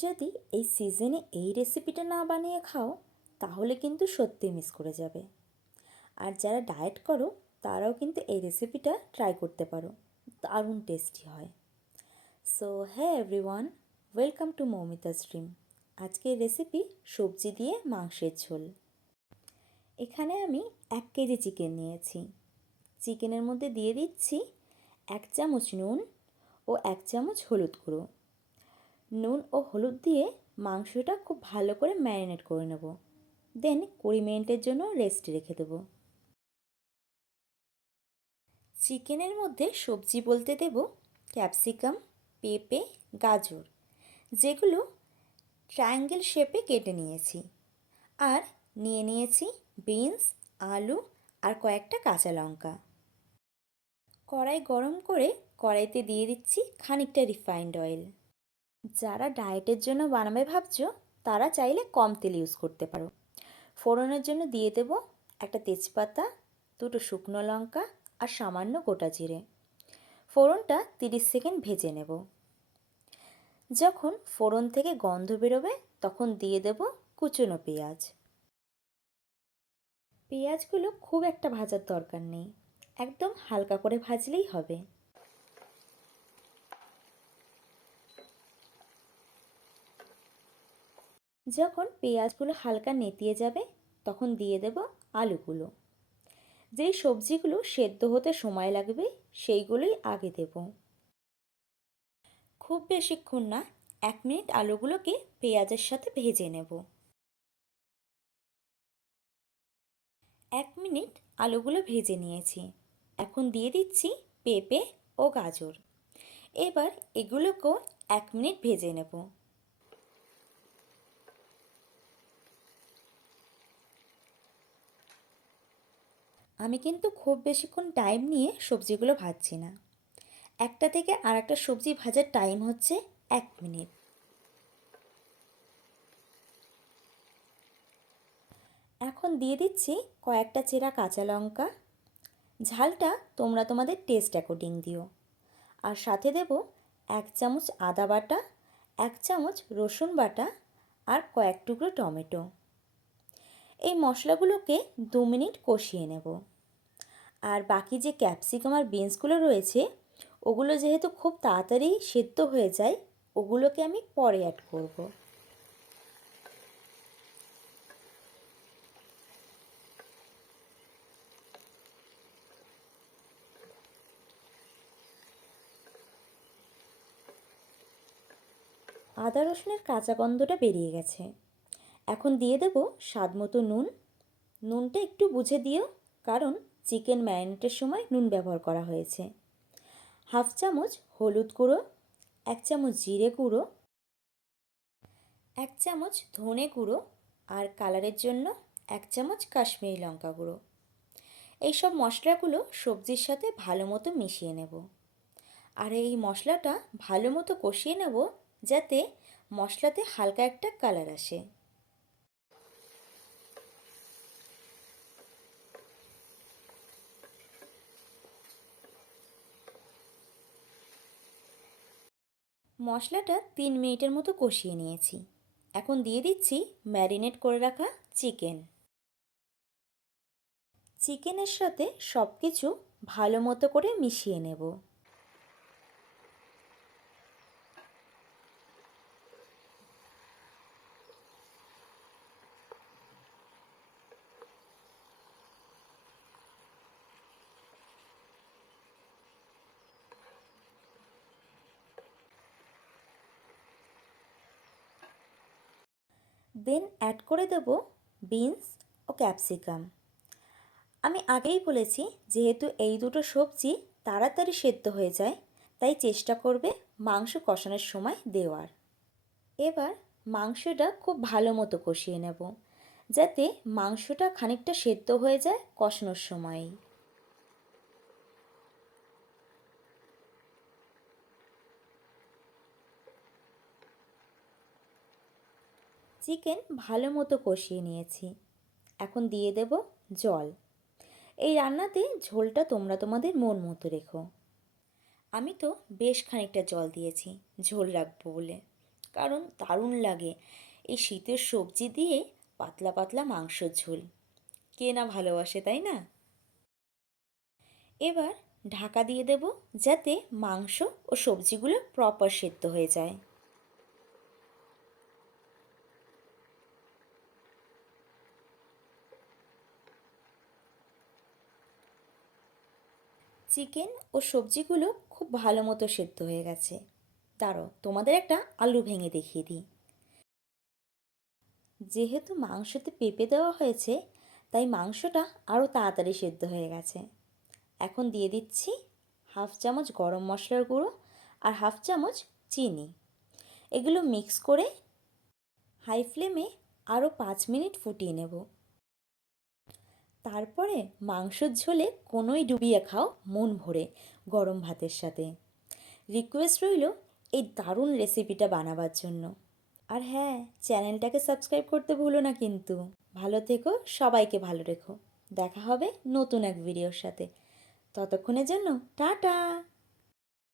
যদি এই সিজনে এই রেসিপিটা না বানিয়ে খাও তাহলে কিন্তু সত্যি মিস করে যাবে। আর যারা ডায়েট করো তারাও কিন্তু এই রেসিপিটা ট্রাই করতে পারো, দারুণ টেস্টি হয়। সো হ্যাঁ everyone, welcome to Moumita stream. আজকের রেসিপি সবজি দিয়ে মাংসের ঝোল। এখানে আমি 1 কেজি চিকেন নিয়েছি। চিকেনের মধ্যে দিয়ে দিচ্ছি 1 চামচ নুন ও 1 চামচ হলুদ গুঁড়ো। নুন ও হলুদ দিয়ে মাংসটা খুব ভালো করে ম্যারিনেট করে নেব। দেন 20 মিনিটের জন্য রেস্টে রেখে দেব। চিকেনের মধ্যে সবজি বলতে দেব ক্যাপসিকাম, পেঁপে, গাজর, যেগুলো ট্রায়াঙ্গেল শেপে কেটে নিয়েছি। আর নিয়ে নিয়েছি বিনস, আলু আর কয়েকটা কাঁচা লঙ্কা। কড়াই গরম করে কড়াইতে দিয়ে দিচ্ছি খানিকটা রিফাইন্ড অয়েল। যারা ডায়েটের জন্য বানাবে ভাবছো তারা চাইলে কম তেল ইউজ করতে পারো। ফোড়নের জন্য দিয়ে দেব একটা তেজপাতা, দুটো শুকনো লঙ্কা আর সামান্য গোটা জিরে। ফোড়নটা 30 সেকেন্ড ভেজে নেব। যখন ফোড়ন থেকে গন্ধ বেরোবে তখন দিয়ে দেব কুচনো পেঁয়াজ। পেঁয়াজগুলো খুব একটা ভাজার দরকার নেই, একদম হালকা করে ভাজলেই হবে। যখন পেঁয়াজগুলো হালকা নেতিয়ে যাবে তখন দিয়ে দেব আলুগুলো। যেই সবজিগুলো সেদ্ধ হতে সময় লাগবে সেইগুলোই আগে দেব। খুব বেশিক্ষণ না, 1 মিনিট আলুগুলোকে পেঁয়াজের সাথে ভেজে নেব। 1 মিনিট আলুগুলো ভেজে নিয়েছি। এখন দিয়ে দিচ্ছি পেঁপে ও গাজর। এবার এগুলোকেও 1 মিনিট ভেজে নেব। আমি কিন্তু খুব বেশিক্ষণ টাইম নিয়ে সবজিগুলো ভাজছি না। একটা থেকে আর একটা সবজি ভাজার টাইম হচ্ছে 1 মিনিট। এখন দিয়ে দিচ্ছি কয়েকটা চেরা কাঁচা লঙ্কা। ঝালটা তোমরা তোমাদের টেস্ট অ্যাকর্ডিং দিও। আর সাথে দেব 1 চামচ আদা বাটা, 1 চামচ রসুন বাটা আর কয়েক টুকরো টমেটো। এই মশলাগুলোকে 2 মিনিট কষিয়ে নেব। আর বাকি যে ক্যাপসিকাম আর বিনসগুলো রয়েছে ওগুলো যেহেতু খুব তাড়াতাড়ি সেদ্ধ হয়ে যায়, ওগুলোকে আমি পরে অ্যাড করব। আদা রসুনের কাঁচা গন্ধটা বেরিয়ে গেছে। এখন দিয়ে দেব স্বাদ মতো নুন। নুনটা একটু বুঝে দিও, কারণ চিকেন ম্যারিনেটের সময় নুন ব্যবহার করা হয়েছে। 1/2 চামচ হলুদ গুঁড়ো, 1 চামচ জিরে গুঁড়ো, 1 চামচ ধনে গুঁড়ো আর কালারের জন্য 1 চামচ কাশ্মীরি লঙ্কা গুঁড়ো। এইসব মশলাগুলো সবজির সাথে ভালো মতো মিশিয়ে নেব। আর এই মশলাটা ভালো মতো কষিয়ে নেব যাতে মশলাতে হালকা একটা কালার আসে। মশলাটা 3 মিনিটের মতো কষিয়ে নিয়েছি। এখন দিয়ে দিচ্ছি ম্যারিনেট করে রাখা চিকেন। চিকেনের সাথে সব কিছু ভালো মতো করে মিশিয়ে নেব। দেন অ্যাড করে দেব বিনস ও ক্যাপসিকাম। আমি আগেই বলেছি যেহেতু এই দুটো সবজি তাড়াতাড়ি সেদ্ধ হয়ে যায়, তাই চেষ্টা করবে মাংস কষানোর সময় দেওয়ার। এবার মাংসটা খুব ভালো মতো কষিয়ে নেব যাতে মাংসটা খানিকটা সেদ্ধ হয়ে যায় কষানোর সময়ই। চিকেন ভালো মতো কষিয়ে নিয়েছি। এখন দিয়ে দেব জল। এই রান্নাতে ঝোলটা তোমরা তোমাদের মন মতো রেখো। আমি তো বেশ খানিকটা জল দিয়েছি ঝোল রাখবো বলে। কারণ দারুণ লাগে এই শীতের সবজি দিয়ে পাতলা পাতলা মাংসর ঝোল। কে না ভালোবাসে, তাই না? এবার ঢাকা দিয়ে দেব যাতে মাংস ও সবজিগুলো প্রপার সেদ্ধ হয়ে যায়। চিকেন ও সবজিগুলো খুব ভালো মতো সেদ্ধ হয়ে গেছে। দাঁড়াও, তোমাদের একটা আলু ভেঙে দেখিয়ে দিই। যেহেতু মাংসতে পেঁপে দেওয়া হয়েছে, তাই মাংসটা আরও তাড়াতাড়ি সেদ্ধ হয়ে গেছে। এখন দিয়ে দিচ্ছি হাফ চামচ গরম মশলার গুঁড়ো আর হাফ চামচ চিনি। এগুলো মিক্স করে হাই ফ্লেমে আরও 5 মিনিট ফুটিয়ে নেব। তারপরে মাংসর ঝোলে কোনোই ডুবিয়ে খাও মন ভরে গরম ভাতের সাথে। রিকোয়েস্ট রইল এই দারুণ রেসিপিটা বানাবার জন্য। আর হ্যাঁ, চ্যানেলটাকে সাবস্ক্রাইব করতে ভুলো না কিন্তু। ভালো থেকো, সবাইকে ভালো রেখো। দেখা হবে নতুন এক ভিডিওর সাথে। ততক্ষণের জন্য টাটা।